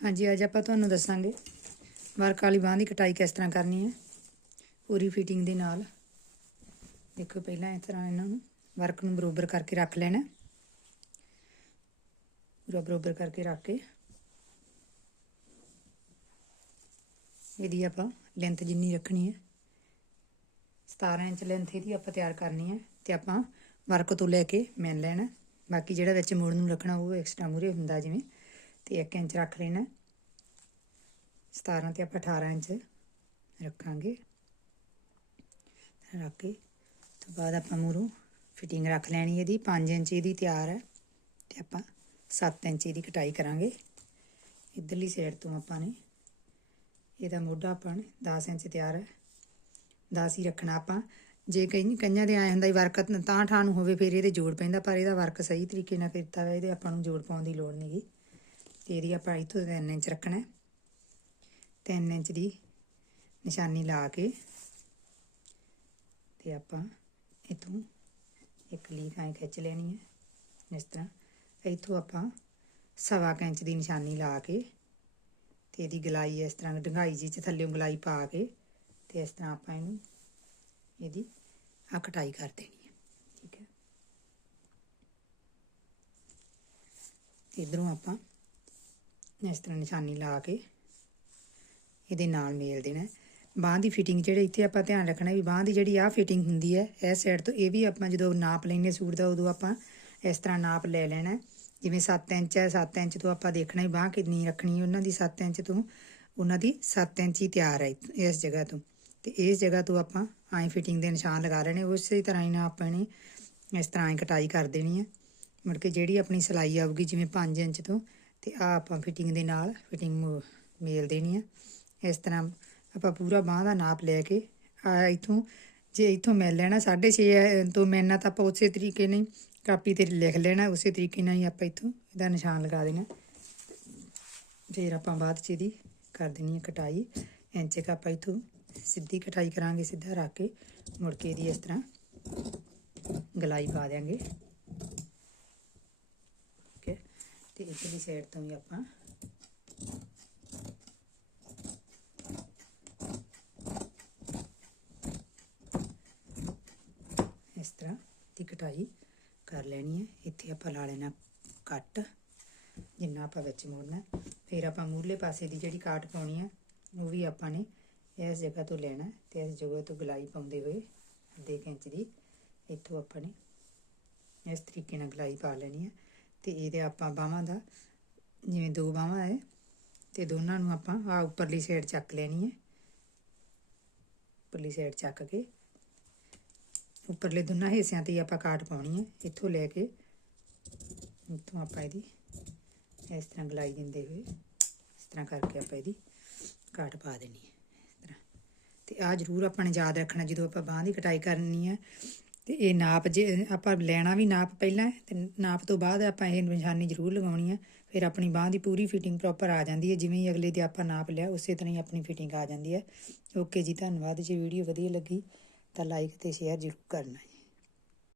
ਹਾਂਜੀ, ਅੱਜ ਆਪਾਂ ਤੁਹਾਨੂੰ ਦੱਸਾਂਗੇ ਵਰਕ ਵਾਲੀ ਬਾਂਹ ਦੀ ਕਟਾਈ ਕਿਸ ਤਰ੍ਹਾਂ ਕਰਨੀ ਹੈ, ਪੂਰੀ ਫਿਟਿੰਗ ਦੇ ਨਾਲ। ਦੇਖੋ ਪਹਿਲਾਂ ਇਸ ਤਰ੍ਹਾਂ ਇਹਨਾਂ ਨੂੰ ਵਰਕ ਨੂੰ ਬਰੋਬਰ ਕਰਕੇ ਰੱਖ ਲੈਣਾ। ਪੂਰਾ ਬਰੋਬਰ ਕਰਕੇ ਰੱਖ ਕੇ ਇਹਦੀ ਆਪਾਂ ਲੈਂਥ ਜਿੰਨੀ ਰੱਖਣੀ ਹੈ 17 ਇੰਚ ਲੈਂਥ ਇਹਦੀ ਆਪਾਂ ਤਿਆਰ ਕਰਨੀ ਹੈ ਤੇ ਆਪਾਂ ਵਰਕ ਤੋਂ ਲੈ ਕੇ ਮੈਨ ਲੈਣਾ। ਬਾਕੀ ਜਿਹੜਾ ਵਿੱਚ ਮੋੜ ਨੂੰ ਰੱਖਣਾ ਉਹ ਐਕਸਟਰਾ ਮੂਰੇ ਹੁੰਦਾ, ਜਿਵੇਂ ਤੇ 1 ਇੰਚ ਰੱਖ ਲੈਣਾ। 17 ਤੇ ਆਪਾਂ 18 ਇੰਚ ਰੱਖਾਂਗੇ। ਰੱਖ ਕੇ ਤੋਂ ਬਾਅਦ ਆਪਾਂ ਮੂਰੂ ਫਿਟਿੰਗ ਰੱਖ ਲੈਣੀ ਇਹਦੀ। 5 ਇੰਚ ਇਹਦੀ ਤਿਆਰ ਹੈ ਤੇ ਆਪਾਂ 7 ਇੰਚ ਇਹਦੀ ਕਟਾਈ ਕਰਾਂਗੇ। ਇਧਰਲੀ ਸਾਈਡ ਤੋਂ ਆਪਾਂ ਨੇ ਇਹਦਾ ਮੋਢਾ ਆਪਾਂ ਨੇ 10 ਇੰਚ ਤਿਆਰ ਹੈ। 10 ਹੀ ਰੱਖਣਾ ਆਪਾਂ। ਜੇ ਕਈ ਕਈਆਂ ਦੇ ਆਏ ਹੁੰਦਾ ਹੀ ਵਰਕ ਤਾਂ ਠਾਣ ਨੂੰ ਹੋਵੇ, ਫਿਰ ਇਹਦੇ ਜੋੜ ਪੈਂਦਾ, ਪਰ ਇਹਦਾ ਵਰਕ ਸਹੀ ਤਰੀਕੇ ਨਾਲ ਕੀਤਾ ਹੋਇਆ, ਇਹਦੇ ਆਪਾਂ ਨੂੰ ਜੋੜ ਪਾਉਣ ਦੀ ਲੋੜ ਨਹੀਂਗੀ ਤੇ ਇਹਦੀ ਆਪਾਂ ਇੱਥੋਂ 3 ਇੰਚ ਰੱਖਣਾ 3 ਇੰਚ ਦੀ ਨਿਸ਼ਾਨੀ ਲਾ ਕੇ ਤੇ ਆਪਾਂ ਇਥੋਂ ਇੱਕ ਲੀਕ ਐ ਖਿੱਚ ਲੈਣੀ ਹੈ। ਇਸ ਤਰ੍ਹਾਂ ਇੱਥੋਂ ਆਪਾਂ ਸਵਾ ਕੁ ਇੰਚ ਦੀ ਨਿਸ਼ਾਨੀ ਲਾ ਕੇ ਤੇ ਇਹਦੀ ਗਲਾਈ ਇਸ ਤਰ੍ਹਾਂ ਡੰਗਾਈ ਜੀ ਚ ਥੱਲੇੋਂ ਗਲਾਈ ਪਾ ਕੇ ਤੇ ਇਸ ਤਰ੍ਹਾਂ ਆਪਾਂ ਇਹਨੂੰ ਇਹਦੀ ਆ ਕਟਾਈ ਕਰ ਦੇਣੀ ਹੈ। ਠੀਕ ਹੈ। ਇਧਰੋਂ ਆਪਾਂ ਇਸ ਤਰ੍ਹਾਂ ਨਿਸ਼ਾਨੀ ਲਾ ਕੇ ਇਹਦੇ ਨਾਲ ਮੇਲ ਦੇਣਾ ਬਾਹ ਦੀ ਫਿਟਿੰਗ ਜਿਹੜੇ ਇੱਥੇ ਆਪਾਂ ਧਿਆਨ ਰੱਖਣਾ ਵੀ ਬਾਹ ਦੀ ਜਿਹੜੀ ਆ ਫਿਟਿੰਗ ਹੁੰਦੀ ਹੈ ਇਸ ਸਾਈਡ ਤੋਂ ਇਹ ਵੀ ਆਪਾਂ ਜਦੋਂ ਨਾਪ ਲੈਣੇ ਸੂਟ ਦਾ, ਉਦੋਂ ਆਪਾਂ ਇਸ ਤਰ੍ਹਾਂ ਨਾਪ ਲੈ ਲੈਣਾ ਜਿਵੇਂ 7 ਇੰਚ ਹੈ 7 ਇੰਚ ਤੋਂ ਆਪਾਂ ਦੇਖਣਾ ਵੀ ਬਾਹ ਕਿੰਨੀ ਰੱਖਣੀ ਉਹਨਾਂ ਦੀ 7 ਇੰਚ ਤੋਂ ਉਹਨਾਂ ਦੀ 7 ਇੰਚ ਹੀ ਤਿਆਰ ਹੈ ਇਸ ਜਗ੍ਹਾ ਤੋਂ। ਤੇ ਇਸ ਜਗ੍ਹਾ ਤੋਂ ਆਪਾਂ ਐਂ ਫਿਟਿੰਗ ਦੇ ਨਿਸ਼ਾਨ ਲਗਾ ਲੈਣੇ ਉਸੇ ਤਰ੍ਹਾਂ ਹੀ ਨਾ ਆਪਾਂ ਨੇ ਇਸ ਤਰ੍ਹਾਂ ਹੀ ਕਟਾਈ ਕਰ ਦੇਣੀ ਹੈ। ਮੁੜ ਕੇ ਜਿਹੜੀ ਆਪਣੀ ਸਿਲਾਈ ਆਊਗੀ, ਜਿਵੇਂ 5 ਇੰਚ ਤੋਂ ਤੇ ਆ ਆਪਾਂ ਫਿਟਿੰਗ ਦੇ ਨਾਲ ਫਿਟਿੰਗ ਮੇਲ ਦੇਣੀ ਆ। ਇਸ ਤਰ੍ਹਾਂ ਆਪਾਂ ਪੂਰਾ ਬਾਹ ਦਾ ਨਾਪ ਲੈ ਕੇ, ਆ ਇਥੋਂ, ਜੇ ਇਥੋਂ ਮਿਲ ਲੈਣਾ 6.5 ਤੋਂ ਮੈਨਾ ਤਾਂ ਆਪਾਂ ਉਸੇ ਤਰੀਕੇ ਨਾਲ ਕਾਪੀ ਤੇ ਲਿਖ ਲੈਣਾ, ਉਸੇ ਤਰੀਕੇ ਨਾਲ ਹੀ ਆਪਾਂ ਇਥੋਂ ਇਹਦਾ ਨਿਸ਼ਾਨ ਲਗਾ ਦੇਣਾ। ਫਿਰ ਆਪਾਂ ਬਾਅਦ ਚ ਇਹਦੀ ਕਰ ਦੇਣੀ ਹੈ ਕਟਾਈ। ਇੰਚ ਕ ਆਪਾਂ ਇਥੋਂ ਸਿੱਧੀ ਕਟਾਈ ਕਰਾਂਗੇ, ਸਿੱਧਾ ਰੱਖ ਕੇ, ਮੁੜ ਕੇ ਇਹਦੀ ਇਸ ਤਰ੍ਹਾਂ ਗਲਾਈ ਪਾ ਦਿਆਂਗੇ ਓਕੇ ਤੇ ਇਧਰਲੀ ਸਾਈਡ ਤੋਂ ਵੀ ਆਪਾਂ ਇਸ ਤਰ੍ਹਾਂ ਦੀ ਕਟਾਈ ਕਰ ਲੈਣੀ ਹੈ। ਇੱਥੇ ਆਪਾਂ ਲਾ ਲੈਣਾ ਕੱਟ, ਜਿੰਨਾ ਆਪਾਂ ਵਿੱਚ ਮੋੜਨਾ। ਫਿਰ ਆਪਾਂ ਮੂਰਲੇ ਪਾਸੇ ਦੀ ਜਿਹੜੀ ਕਾਟ ਪਾਉਣੀ ਹੈ ਉਹ ਵੀ ਆਪਾਂ ਨੇ ਇਸ ਜਗ੍ਹਾ ਤੋਂ ਲੈਣਾ ਤੇ ਇਸ ਜਗ੍ਹਾ ਤੋਂ ਗਲਾਈ ਪਾਉਂਦੇ ਹੋਏ ਅੱਧੇ ਇੰਚ ਦੀ ਇੱਥੋਂ ਆਪਾਂ ਨੇ ਇਸ ਤਰੀਕੇ ਨਾਲ ਗਲਾਈ ਪਾ ਲੈਣੀ ਹੈ। ਤੇ ਇਹਦੇ ਆਪਾਂ ਬਾਹਾਂ ਦਾ, ਜਿਵੇਂ ਦੋ ਬਾਹਾਂ ਹੈ ਤੇ ਦੋਨਾਂ ਨੂੰ ਆਪਾਂ ਆ ਉੱਪਰਲੀ ਸਾਈਡ ਚੱਕ ਲੈਣੀ ਹੈ ਉੱਪਰਲੀ ਸਾਈਡ ਚੱਕ ਕੇ, ਉੱਪਰਲੇ ਦੋਨਾਂ ਹਿੱਸਿਆਂ ਤੇ ਆਪਾਂ ਕਾਟ ਪਾਉਣੀ ਹੈ ਇੱਥੋਂ ਲੈ ਕੇ, ਇੱਥੋਂ ਆਪਾਂ ਇਹਦੀ, ਇਸ ਤਰ੍ਹਾਂ ਗਲਾਈ ਦਿੰਦੇ ਹੋਏ, ਇਸ ਤਰ੍ਹਾਂ ਕਰਕੇ ਆਪਾਂ ਇਹਦੀ ਕਾਟ ਪਾ ਦੇਣੀ ਹੈ ਇਸ ਤਰ੍ਹਾਂ। ਤੇ ਆ ਜ਼ਰੂਰ ਆਪਾਂ ਨੇ ਯਾਦ ਰੱਖਣਾ ਜਦੋਂ ਆਪਾਂ ਬਾਹਾਂ ਦੀ ਕਟਾਈ ਕਰਨੀ ਹੈ ਤੇ ਇਹ ਨਾਪ ਜੇ ਆਪਾਂ ਲੈਣਾ ਵੀ ਨਾਪ ਪਹਿਲਾਂ ਤੇ ਨਾਪ ਤੋਂ ਬਾਅਦ ਆਪਾਂ ਇਹ ਨਿਸ਼ਾਨੀ ਜ਼ਰੂਰ ਲਗਾਉਣੀ ਹੈ। ਫਿਰ ਆਪਣੀ ਬਾਹ ਦੀ ਪੂਰੀ ਫਿਟਿੰਗ ਪ੍ਰੋਪਰ ਆ ਜਾਂਦੀ ਹੈ। ਜਿਵੇਂ ਹੀ ਅਗਲੇ ਦੇ ਆਪਾਂ ਨਾਪ ਲਿਆ, ਉਸੇ ਤਰ੍ਹਾਂ ਹੀ ਆਪਣੀ ਫਿਟਿੰਗ ਆ ਜਾਂਦੀ ਹੈ। ਓਕੇ ਜੀ, ਧੰਨਵਾਦ। ਜੇ ਵੀਡੀਓ ਵਧੀਆ ਲੱਗੀ ਤਾਂ ਲਾਈਕ ਤੇ ਸ਼ੇਅਰ ਜ਼ਰੂਰ ਕਰਨਾ